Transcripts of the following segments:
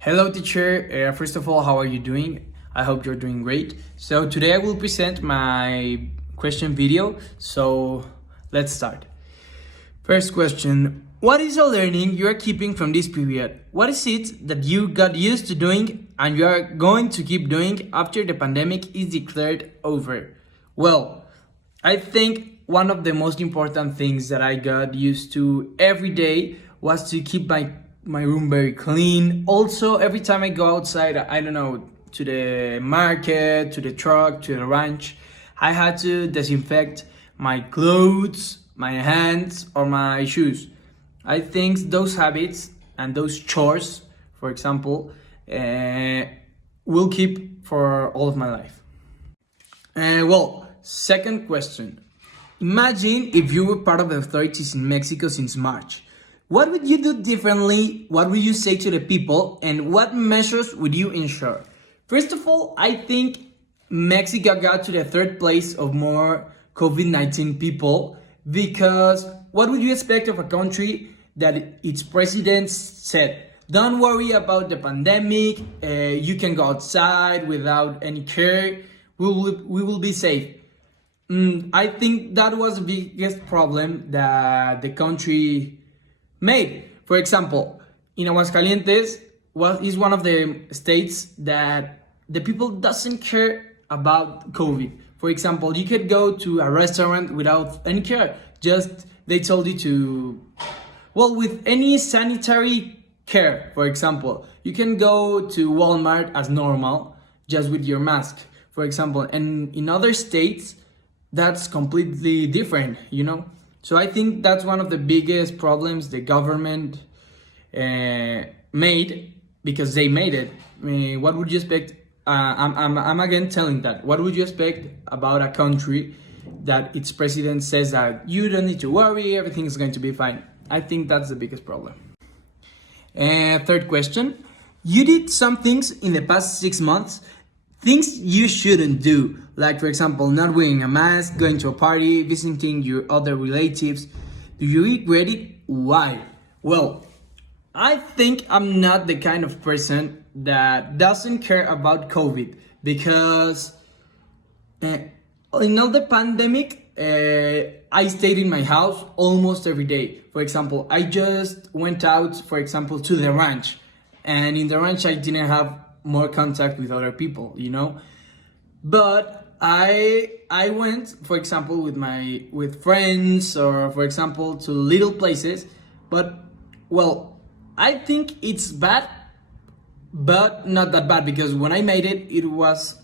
Hello, teacher. First of all, how are you doing? I hope you're doing great. So, today I will present my question video. So, let's start. First question: what is a learning you are keeping from this period? What is it that you got used to doing and you are going to keep doing after the pandemic is declared over? Well, I think one of the most important things that I got used to every day was to keep my room very clean. Also, every time I go outside, I don't know, to the market, to the truck, to the ranch, I had to disinfect my clothes, my hands, or my shoes. I think those habits and those chores, for example, will keep for all of my life. Second question. Imagine if you were part of the authorities in Mexico since March. What would you do differently? What would you say to the people? And what measures would you ensure? First of all, I think Mexico got to the third place of more COVID-19 people, because what would you expect of a country that its president said, don't worry about the pandemic, you can go outside without any care, we will be safe. I think that was the biggest problem that the country made. For example, in Aguascalientes is one of the states that the people doesn't care about COVID. For example, you could go to a restaurant without any care. Just they told you to, with any sanitary care. For example, you can go to Walmart as normal, just with your mask. For example, and in other states, that's completely different. So I think that's one of the biggest problems the government made, because they made it. What would you expect? I'm again telling that. What would you expect about a country that its president says that you don't need to worry, everything is going to be fine? I think that's the biggest problem. Third question. You did some things in the past 6 months, things you shouldn't do, like for example, not wearing a mask, going to a party, visiting your other relatives. Do you regret it? Why? Well, I think I'm not the kind of person that doesn't care about COVID, because in all the pandemic, I stayed in my house almost every day. For example, I just went out, for example, to the ranch, and in the ranch I didn't have more contact with other people. But I went, for example, with friends, or for example to little places. But I think it's bad, but not that bad, because when I made it, it was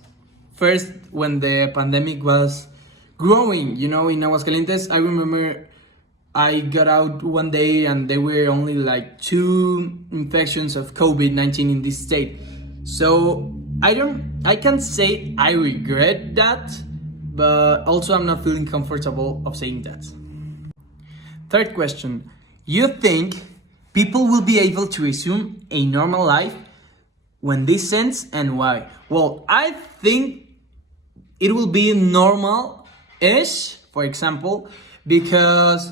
first when the pandemic was growing. In Aguascalientes, I remember I got out one day and there were only like 2 infections of COVID-19 in this state. So I can't say I regret that, but also I'm not feeling comfortable of saying that. Third question. You think people will be able to resume a normal life when this ends, and why? Well, I think it will be normal-ish, for example, because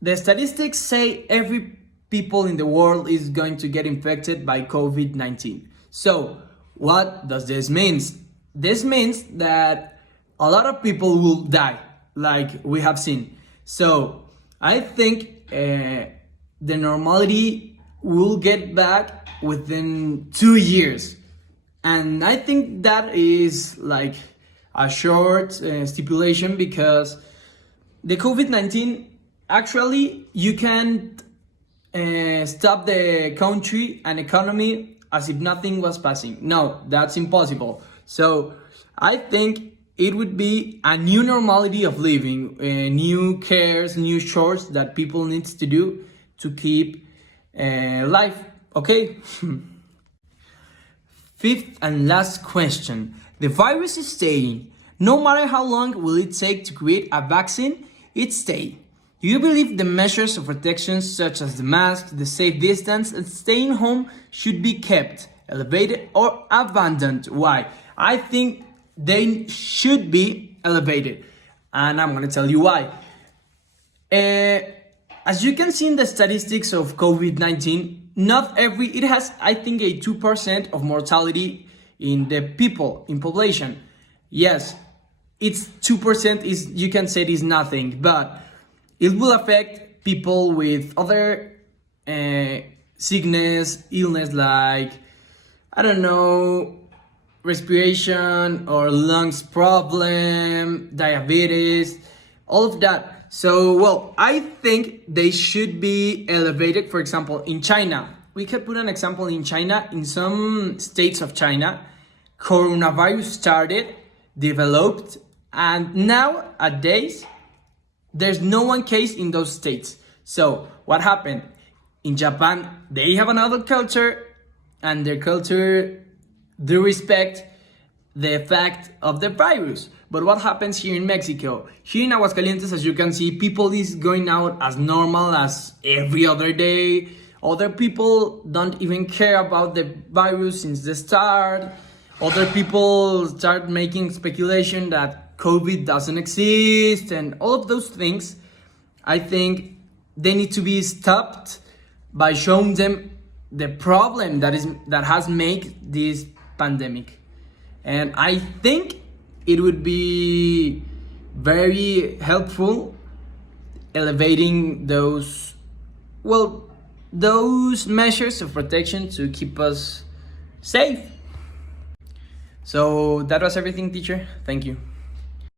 the statistics say every people in the world is going to get infected by COVID-19. So, what does this mean? This means that a lot of people will die, like we have seen. So, I think the normality will get back within 2 years. And I think that is like a short stipulation, because the COVID-19, actually, you can't stop the country and economy as if nothing was passing. No, that's impossible. So I think it would be a new normality of living, new cares, new chores that people need to do to keep life okay. Fifth and last question. The virus is staying. No matter how long will it take to create a vaccine, it's staying. Do you believe the measures of protection, such as the mask, the safe distance, and staying home, should be kept, elevated, or abandoned? Why? I think they should be elevated, and I'm going to tell you why. As you can see in the statistics of COVID-19, not every, it has, I think, a 2% of mortality in the people, in population. Yes, it's 2% is, you can say it is nothing, but it will affect people with other sickness, illness, like, I don't know, respiration or lungs problem, diabetes, all of that. So, well, I think they should be elevated. For example, in China, we could put an example in China. In some states of China, coronavirus started, developed, and nowadays, there's no one case in those states. So, what happened? In Japan, they have another culture, and their culture, they respect the fact of the virus. But what happens here in Mexico? Here in Aguascalientes, as you can see, people is going out as normal as every other day. Other people don't even care about the virus since the start. Other people start making speculation that COVID doesn't exist, and all of those things. I think they need to be stopped by showing them the problem that has made this pandemic. And I think it would be very helpful elevating those measures of protection to keep us safe. So that was everything, teacher. Thank you.